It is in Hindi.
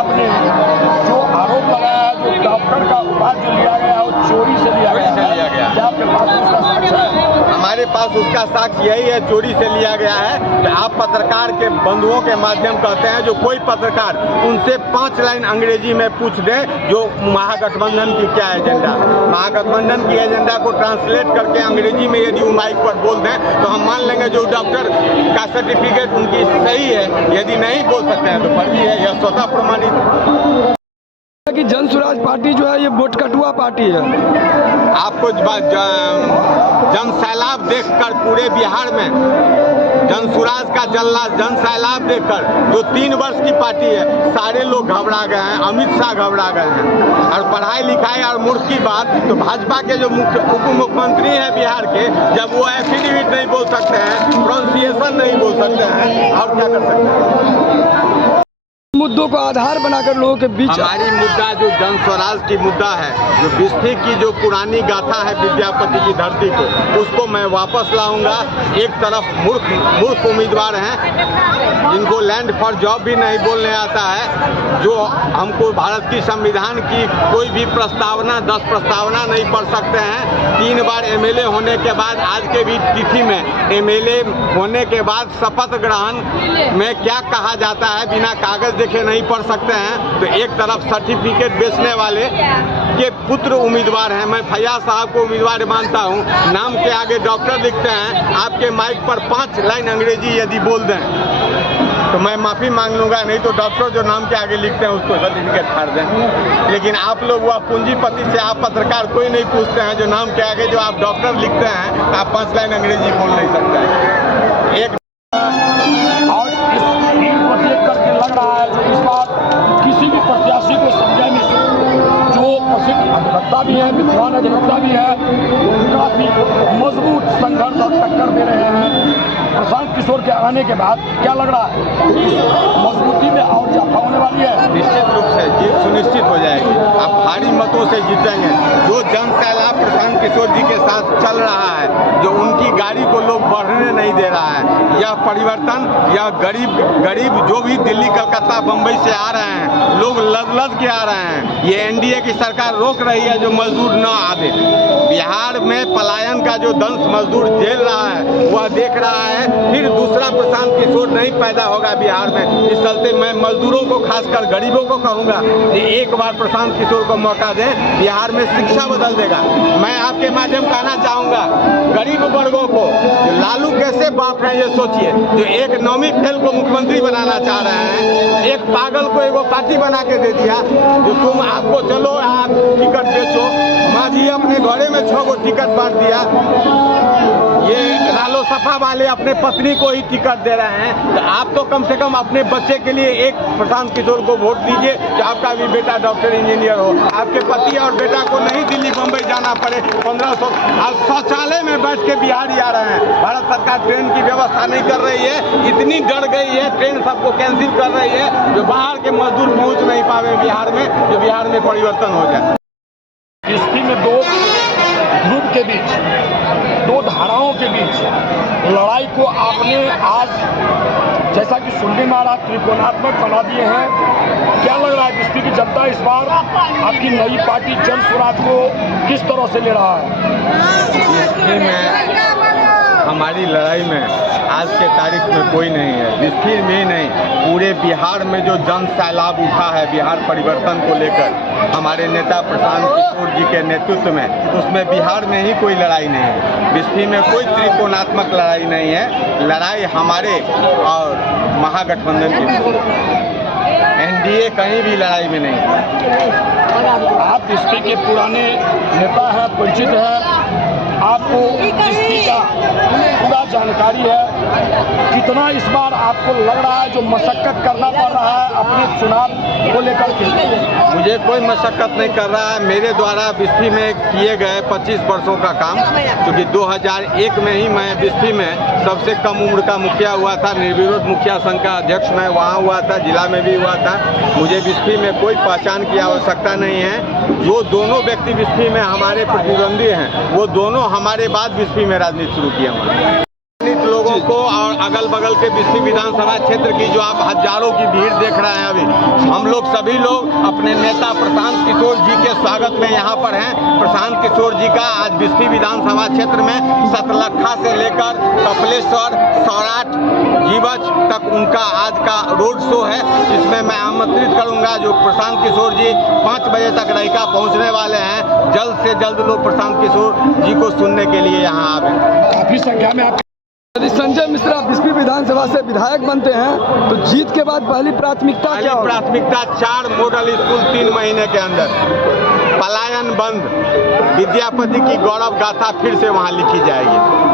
आपने जो आरोप लगाया है, जो डॉक्टर का उपहार जो लिया गया है वो चोरी से लिया गया, क्या आपके पास उसका साक्ष्य है? हमारे पास उसका साक्ष्य यही है, चोरी से लिया गया है। कि आप पत्रकार के बंधुओं के माध्यम कहते हैं, जो कोई पत्रकार उनसे 5 लाइन अंग्रेजी में पूछ दे जो महागठबंधन की क्या एजेंडा, महागठबंधन की एजेंडा को ट्रांसलेट करके अंग्रेजी में यदि वो माइक पर बोल दें तो हम मान लेंगे जो डॉक्टर का सर्टिफिकेट उनकी सही है। यदि नहीं बोल सकते हैं तो फर्जी है, यह स्वतः प्रमाणित कि जन स्वराज पार्टी जो है ये वोट कटुआ पार्टी है। आपको जन सैलाब देखकर पूरे बिहार में जन स्वराज का जन सैलाब देखकर जो 3 वर्ष की पार्टी है, सारे लोग घबरा गए हैं, अमित शाह घबरा गए हैं। और पढ़ाई लिखाई और मूर्ख की बात तो भाजपा के जो उप मुख्यमंत्री हैं बिहार के, जब वो एफिडेविट नहीं बोल सकते हैं, प्रोनाउंसिएशन नहीं बोल सकते हैं, और क्या कर सकते हैं? मुद्दों को आधार बनाकर लोगों के बीच हमारी मुद्दा जो जन स्वराज की मुद्दा है, जो बिस्फी की जो पुरानी गाथा है विद्यापति की धरती को, उसको मैं वापस लाऊंगा। एक तरफ मूर्ख उम्मीदवार हैं जिनको लैंड फॉर जॉब भी नहीं बोलने आता है, जो हमको भारत की संविधान की कोई भी प्रस्तावना 10 प्रस्तावना नहीं पढ़ सकते हैं। 3 बार एमएलए होने के बाद आज के भी तिथि में एमएलए होने के बाद शपथ ग्रहण में क्या कहा जाता है बिना कागज देखे नहीं पढ़ सकते हैं। तो एक तरफ सर्टिफिकेट बेचने वाले के पुत्र उम्मीदवार हैं, मैं फैयाज साहब को उम्मीदवार मानता हूं। नाम के आगे डॉक्टर लिखते हैं, आपके माइक पर 5 लाइन अंग्रेजी यदि बोल दें तो मैं माफ़ी मांग लूँगा, नहीं तो डॉक्टर जो नाम के आगे लिखते हैं उसको सर्टिफिकेट फाड़ दें। लेकिन आप लोग वह पूंजीपति से आप पत्रकार कोई नहीं पूछते हैं, जो नाम के आगे जो आप डॉक्टर लिखते हैं आप 5 लाइन अंग्रेजी बोल नहीं सकते हैं। एक और इस भीड़ को देख करके लग रहा है जो इस बार किसी भी प्रत्याशी को समझाने से जो प्रसिद्ध अधिवक्ता भी है, विद्वान अधिवक्ता भी है, काफ़ी मजबूत संघर्ष और टक्कर दे रहे हैं। प्रशांत किशोर के आने के बाद क्या लग रहा है, मजबूती में और इजाफा होने वाली है? निश्चित रूप से जीत सुनिश्चित हो जाएगी। आप भारी मतों से जीतेंगे। जो जन सैलाब प्रशांत किशोर जी के साथ चल रहा है, जो उनकी गाड़ी को लोग बढ़ने नहीं दे रहा है, यह परिवर्तन, यह गरीब जो भी दिल्ली कलकत्ता बम्बई से आ रहे हैं, लोग लद के आ रहे हैं। ये एनडीए की सरकार रोक रही है जो मजदूर न आवे। बिहार में पलायन का जो दंश मजदूर झेल रहा है वह देख रहा है, फिर दूसरा प्रशांत किशोर नहीं पैदा होगा बिहार में। इस चलते मैं मजदूरों को, खासकर गरीबों को कहूँगा कि एक बार प्रशांत किशोर को मौका दें, बिहार में शिक्षा बदल देगा। मैं आपके माध्यम कहना चाहूँगा गरीब वर्गों को, लालू कैसे बाप है ये सोचिए, जो एक 9वीं फेल को मुख्यमंत्री बनाना चाह रहे हैं, एक पागल को एगो पार्टी बना के दे दिया, जो तुम आपको चलो आप टिकट बेचो। माझी अपने घरे में 6 गो टिकट बांट दिया। ये लालो सपा वाले अपने पत्नी को ही टिकट दे रहे हैं। तो आप तो कम से कम अपने बच्चे के लिए एक प्रशांत किशोर को वोट दीजिए कि आपका भी बेटा डॉक्टर इंजीनियर हो, आपके पति और बेटा को नहीं दिल्ली बम्बई जाना पड़े। 1500 आज शौचालय में बैठ के बिहारी आ रहे हैं। भारत सरकार ट्रेन की व्यवस्था नहीं कर रही है, इतनी डर गई है, ट्रेन सबको कैंसिल कर रही है, जो बाहर के मजदूर पहुँच नहीं पावे बिहार में, जो बिहार में परिवर्तन हो जाए। स्थिति में 2 ध्रुव के बीच, 2 धाराओं के बीच लड़ाई को आपने आज जैसा कि सुनने में आ रहा त्रिकोणात्मक बना दिए हैं। क्या लग रहा है बिस्फी की जनता इस बार आपकी नई पार्टी जन स्वराज को किस तरह से ले रहा है? बिस्फी में हमारी लड़ाई में आज के तारीख में कोई नहीं है। बिस्फी में नहीं, पूरे बिहार में जो जन सैलाब उठा है बिहार परिवर्तन को लेकर हमारे नेता प्रशांत किशोर जी के नेतृत्व में, उसमें बिहार में ही कोई लड़ाई नहीं है। बिस्फी में कोई त्रिकोणात्मक लड़ाई नहीं है। लड़ाई हमारे और महागठबंधन की, एनडीए कहीं भी लड़ाई में नहीं है। आप बिस्फी के पुराने नेता हैं, परिचित हैं, आपको बिस्फी का पूरा जानकारी है। कितना इस बार आपको लग रहा है जो मशक्कत करना पड़ रहा है अपने चुनाव को लेकर के? मुझे कोई मशक्कत नहीं कर रहा है। मेरे द्वारा बिस्फी में किए गए 25 वर्षों का काम, क्योंकि 2001 में ही मैं बिस्फी में सबसे कम उम्र का मुखिया हुआ था, निर्विरोध मुखिया संघ का अध्यक्ष मैं वहाँ हुआ था, जिला में भी हुआ था। मुझे बिस्फी में कोई पहचान की आवश्यकता नहीं है। जो दोनों व्यक्ति बिस्फी में हमारे प्रतिद्वंदी हैं, वो दोनों हमारे बाद बिस्फी में राजनीति शुरू की हमारे। लोगों को और अगल बगल के बिस्फी विधानसभा क्षेत्र की जो आप हजारों की भीड़ देख रहे हैं अभी, हम लोग सभी लोग अपने नेता प्रशांत किशोर जी के स्वागत में यहाँ पर हैं। प्रशांत किशोर जी का आज बिस्फी विधानसभा क्षेत्र में सतलखा से लेकर कपिलेश्वर, सौराठ, जीवछ तक उनका आज का रोड शो है, जिसमें मैं आमंत्रित करूंगा जो प्रशांत किशोर जी 5 बजे तक रहिका पहुंचने वाले हैं। जल्द से जल्द लोग प्रशांत किशोर जी को सुनने के लिए यहाँ आवे। काफी संख्या में यदि संजय मिश्रा बिस्फी विधानसभा से विधायक बनते हैं तो जीत के बाद पहली प्राथमिकता क्या होगी? प्राथमिकता 4 मॉडल स्कूल 3 महीने के अंदर, पलायन बंद, विद्यापति की गौरव गाथा फिर से वहाँ लिखी जाएगी।